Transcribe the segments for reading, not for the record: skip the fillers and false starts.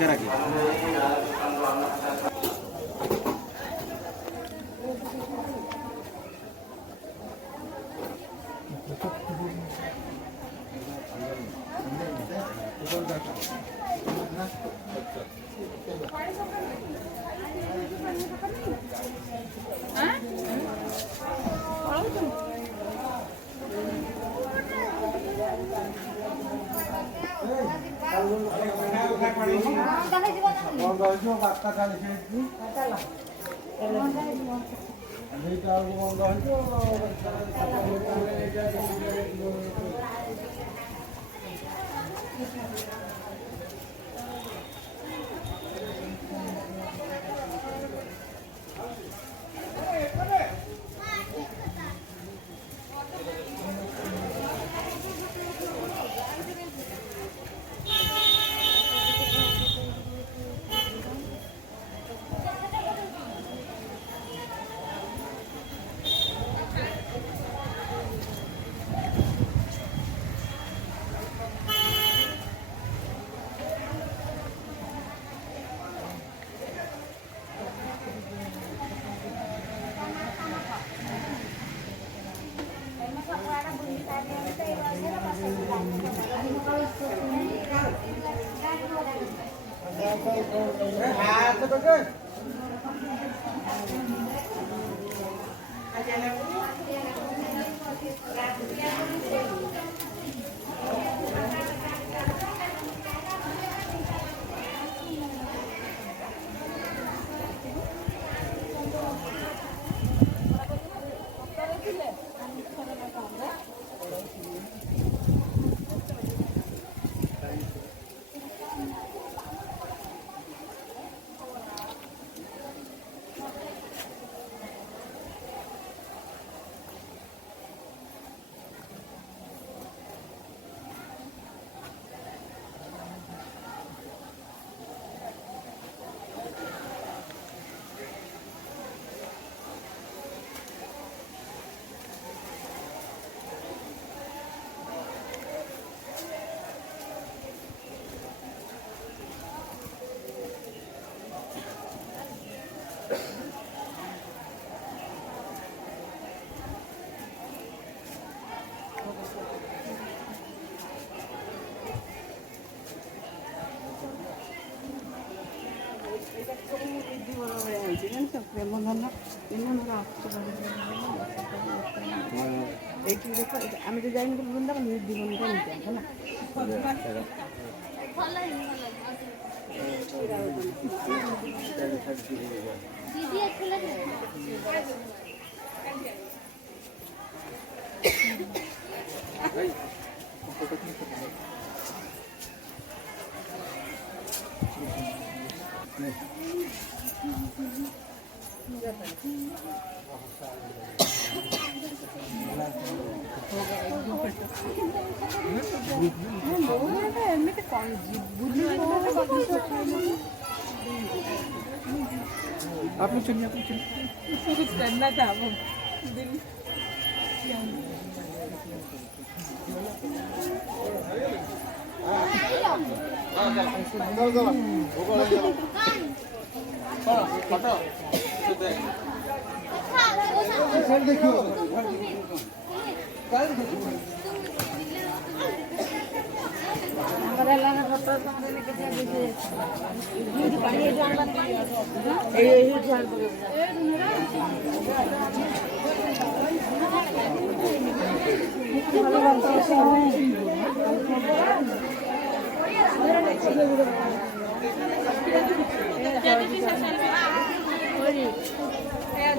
ঢেকে রাখি। আমি তো যাইনি বৃন্দাবন জীবনটা নিতে না আপনি চলিए कुछ करना था वो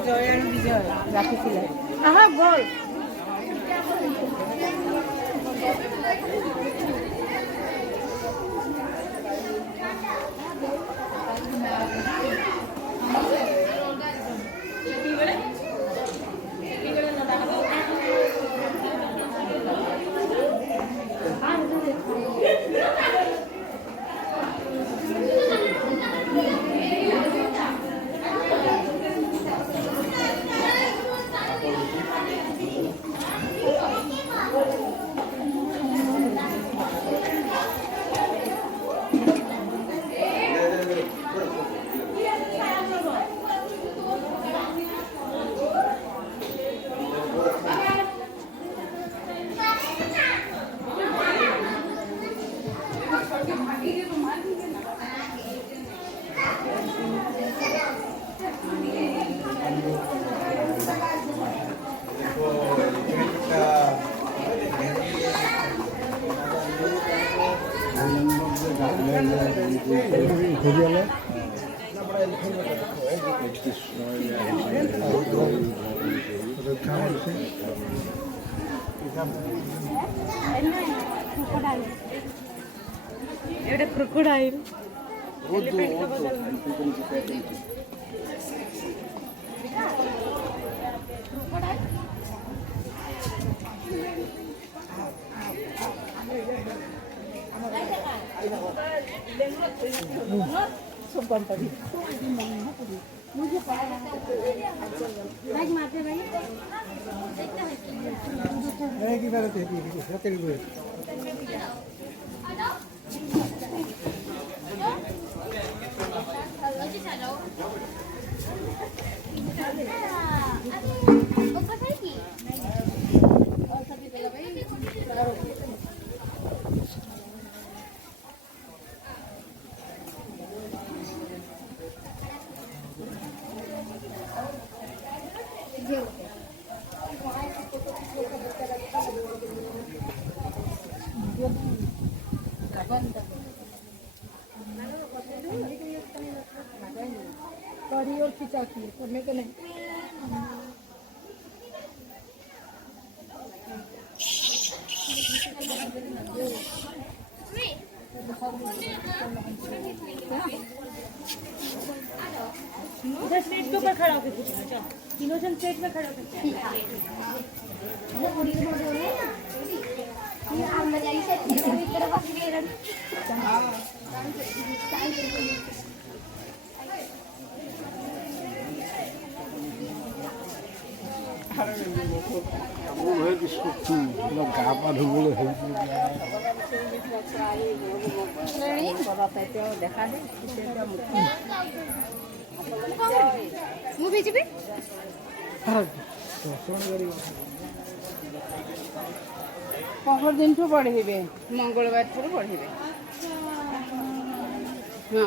জয় আর বিজয় রাখিছিলেন আহা বল ঘুরিয়ালে এটা ক্রোকোডাইল करी और खिंचा की करने के नहीं इधर स्टेज के ऊपर खड़ा होकर पूछना चलो तीनों जन स्टेज में खड़ा होकर গা পা ধুবলৈ দেখা দে ପହର ଦିନଠୁ ବଢ଼େଇବେ ମଙ୍ଗଳବାରଠାରୁ ବଢ଼େଇବେ ହଁ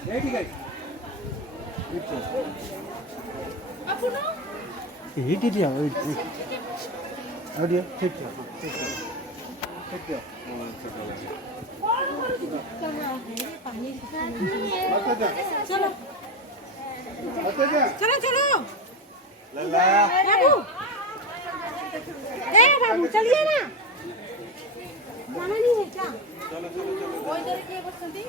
ସେଇଥିପାଇଁ Hit it, yeah. Oh dear, hit it. चलो चलो बाबू बाबू चलिए ना जाना नहीं है क्या कोई इधर की बसंती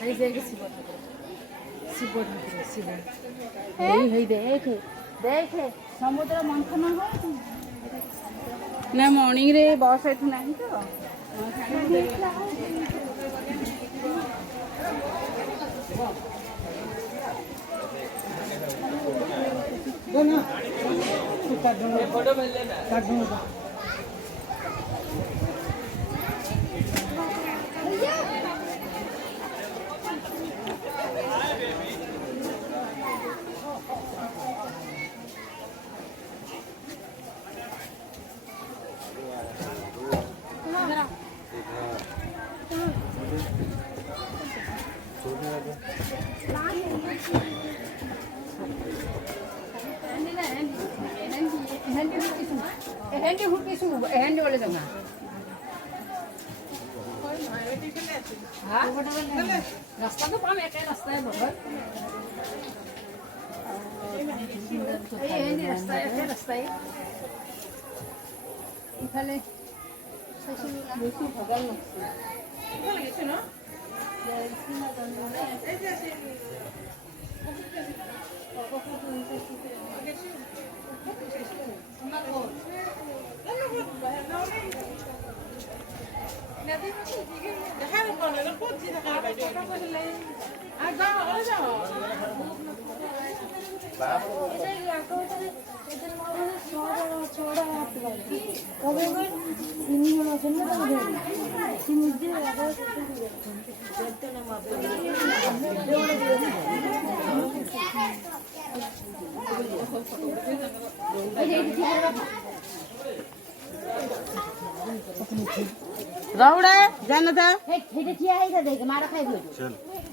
अरे देख शिवट देख देख समुद्र मंथन हो ନା ମର୍ଣ୍ଣିଂରେ ବସ୍ ଏଠୁ ନାହିଁ ତ ଏହେଣ୍ଡି ହୁଟିଛୁ ଏହେଣ୍ଡି ବୋଲେ ଜମା ରାସ୍ତା ତ ପାମ ଏକା ରାସ୍ତା ବହର ଏହେଣ୍ଡି ରାସ୍ତା ଏକା ରାସ୍ତା ইফালে বেশি ভগাল লাগছে রাউড়ে জান্নাতা হেঁটে ঠিয়া হয়ে দেখে মারা খাইবে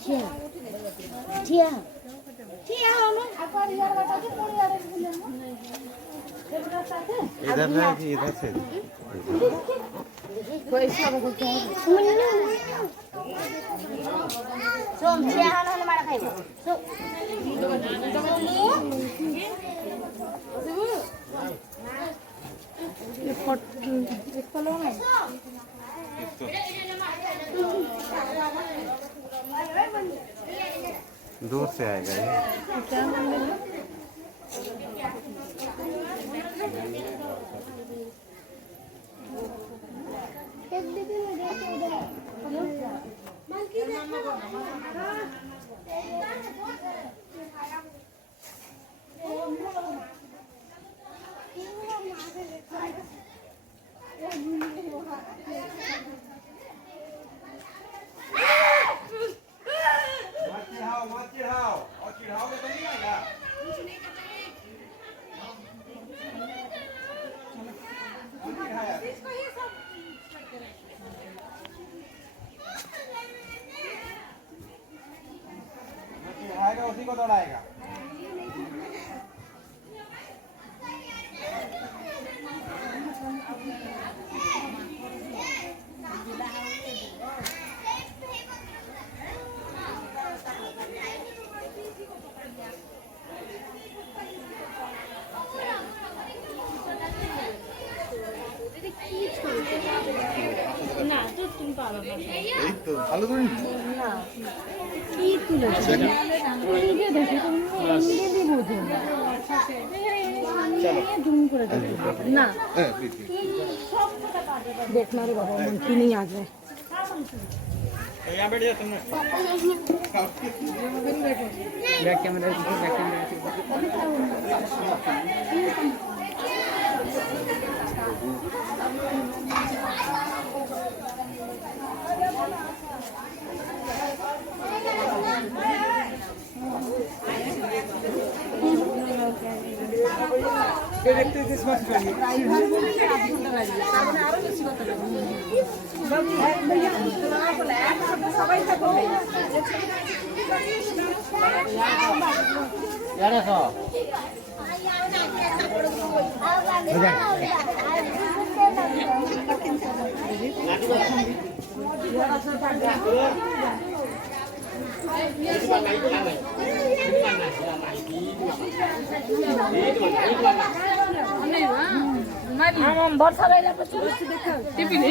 ঠিয়া ঠিয়া ঠিয়া হলো আর ইয়ার বাটাকে পড়ে আর বললেন इधर से कि इधर से कोई सब करते हैं सोम ঠিয়া হলো মারা খাইবে ये फट एक फलो में दूर से आएगा ये आएगा उसी को दौड़ाएगा না তো তুমি পারো না এই তো ভালো করে না কি তুলে নিজে দেখে তুমি নিজে বোঝো তুমি করে দেখো না হ্যাঁ প্লিজ देख मारे बाबा मुझे नहीं आ जाए यहाँ बैठ जा तुमने बैक कैमरा देखते क्रिसमस वर्षा रहेपछि टिफिन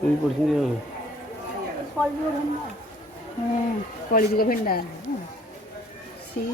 कोई पढ़ी नहीं କଳିଯୁଗ ଭେଣ୍ଡା ସି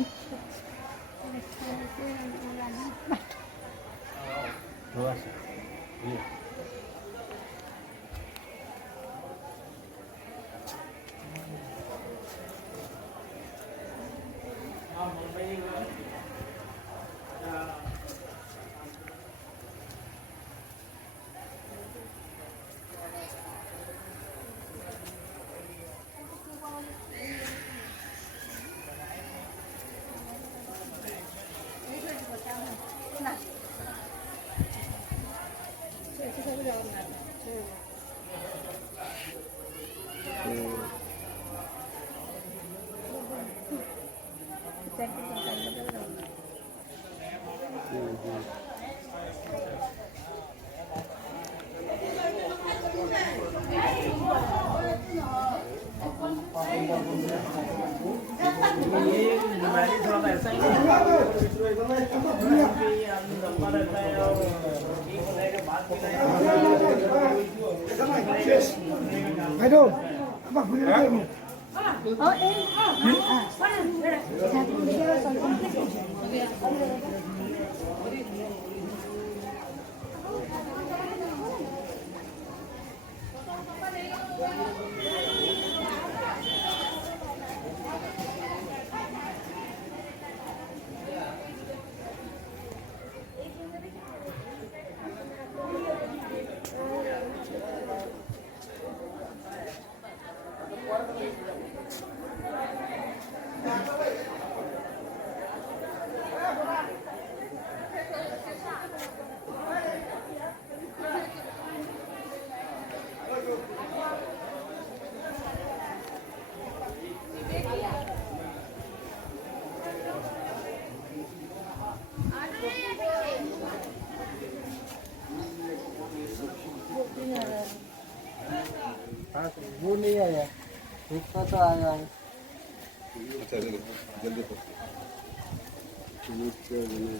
वो नहीं आया, एक तो आया है। अच्छा जल्दी जल्दी जल्दी